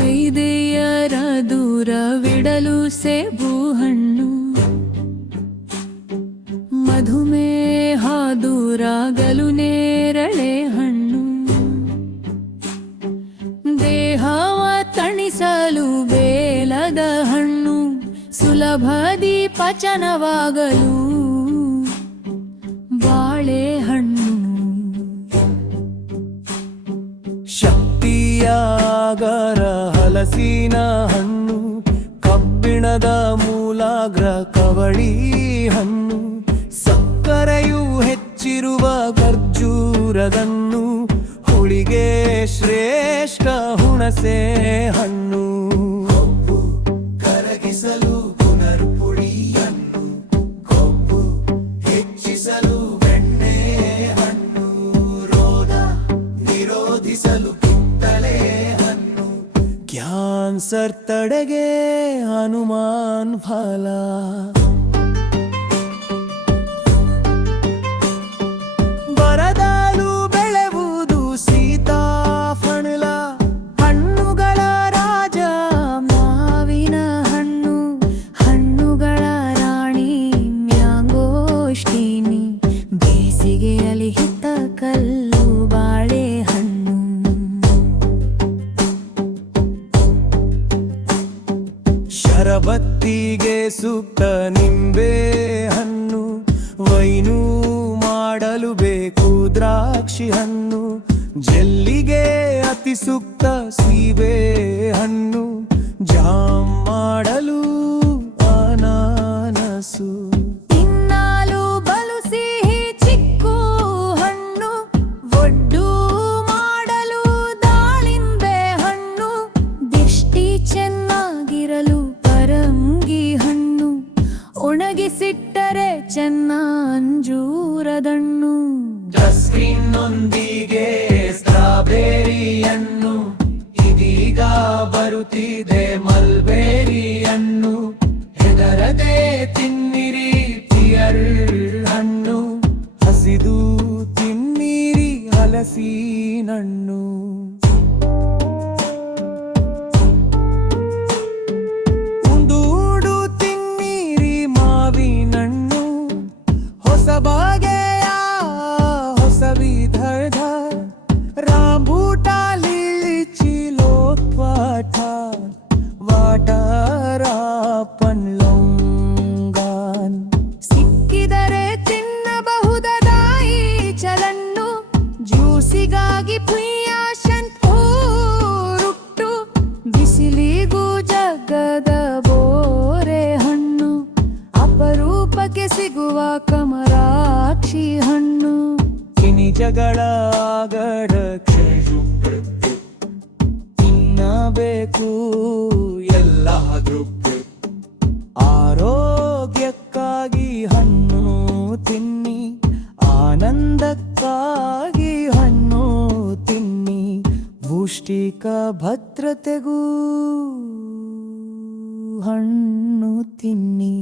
ಐದೆಯರ ದೂರವಿಡಲು ಸೇಬು ಹಣ್ಣು, ಮಧುಮೇಹ ದೂರಾಗಲು ನೇರಳೆ ಹಣ್ಣು, ದೇಹವ ತಣಿಸಲು ಬೇಲದ ಹಣ್ಣು, ಸುಲಭದಿ ಪಚನವಾಗಲು ಬಾಳೆಹಣ್ಣು. ಶಕ್ತಿಯಾಗರ ಹಲಸಿನ ಹಣ್ಣು, ಕಬ್ಬಿಣದ ಮೂಲಾಗ್ರ ಕವಳಿ ಹಣ್ಣು, ಸಕ್ಕರೆಯು ಹೆಚ್ಚಿರುವ ಖರ್ಜೂರದಣ್ಣು, ಹುಳಿಗೆ ಶ್ರೇಷ್ಠ ಹುಣಸೆ ಹಣ್ಣು. ಕೊಬ್ಬು ಕರಗಿಸಲು ಪುನರ್ಪುಳಿಯನ್ನು, ಕೊಬ್ಬು ಹೆಚ್ಚಿಸಲು ಬೆಣ್ಣೆ ಹಣ್ಣು, ರೋಗ ನಿರೋಧಿಸಲು ಕಿತ್ತಳೆ ಹಣ್ಣು, ಕ್ಯಾನ್ಸರ್ ತಡೆಗೆ ಹನುಮಾನ್ ಫಲ. ಬರದಾಲು ಬೆಳೆವುದು ಸೀತಾಫಲ, ಹಣ್ಣುಗಳ ರಾಜ ಮಾವಿನ ಹಣ್ಣು, ಹಣ್ಣುಗಳ ರಾಣಿ ಮ್ಯಾಂಗೋಸ್ಟಿನಿ, ಬೇಸಿಗೆಯಲ್ಲಿ ಹಿತ ಕಲ್ಲು ಬಾಳೆಹಣ್ಣು. ಶರಬತ್ತಿಗೆ ಸೂಕ್ತ ನಿಂಬೆ ಹಣ್ಣು, ವೈನು ಮಾಡಲು ಬೇಕು ದ್ರಾಕ್ಷಿ ಹಣ್ಣು, ಜೆಲ್ಲಿಗೆ ಅತಿ ಸೂಕ್ತ ಸೀಬೆ ಹಣ್ಣು, ಜಾಮ್ ಮಾಡಲು ಅನಾನಸು. ತಿನ್ನಲು ಬಲು ಸಿಹಿ ಚಿಕ್ಕು ಹಣ್ಣು, ಒಡ್ಡು ಮಾಡಲು ದಾಳಿಂಬೆ ಹಣ್ಣು, ದಿಷ್ಟಿ ಚೆನ್ನಾಗಿರಲು ಪರಂಗಿ ಹಣ್ಣು, ಒಣಗಿಸಿಟ್ಟರೆ ಚೆನ್ನ ಅಂಜೂರದಣ್ಣು. ಡಸ್ಟ್ಬಿನ್ನೊಂದಿಗೆ ಸ್ಟ್ರಾಬೆರಿ ಹಣ್ಣು, ಇದೀಗ ಬರುತ್ತಿದೆ ಮಲ್ಬೇರಿ ಹಣ್ಣು, ಹೆದರದೆ ತಿನ್ನಿರಿ ಪಿಯರ್ ಹಣ್ಣು, ಹಸಿದು ತಿನ್ನಿರಿ ಹಲಸಿನಣ್ಣು. ಉಂಡೂಡು ತಿನ್ನಿರಿ ಮಾವಿನಣ್ಣು, ಹೊಸ ಬಗೆಯ ಹೊಸ ವಿಧದ ರಾಂಬೂಟ ಲಿಚ್ಚಿ ಲೋತ್ವಾಟ, ವಾಟರ ಪನ್ಲೊಂಗಾನ್, ಸಿಕ್ಕಿದರೆ ತಿನ್ನಬಹುದಾಯಿ ಚಲಣ್ಣು, ಜ್ಯೂಸಿಗಾಗಿ ಪ್ರಿಯಾಶನ್ ರೂಟ್ಟು, ಬಿಸಿಲಿಗೂ ಜಗದ ಬೋರೆ ಹಣ್ಣು, ಅಪರೂಪಕ್ಕೆ ಸಿಗುವ ಕಮರಾಕ್ಷಿ ಹಣ್ಣು, ಕಿಣಿಜಗಳ ಆಗಡ ತಿನ್ನಬೇಕು ಎಲ್ಲಾದ್ರೂ, ಆರೋಗ್ಯಕ್ಕಾಗಿ ಹಣ್ಣು ತಿನ್ನಿ, ಆನಂದಕ್ಕಾಗಿ ಹಣ್ಣು ತಿನ್ನಿ, ಪೌಷ್ಟಿಕ ಭದ್ರತೆಗೂ ಹಣ್ಣು ತಿನ್ನಿ.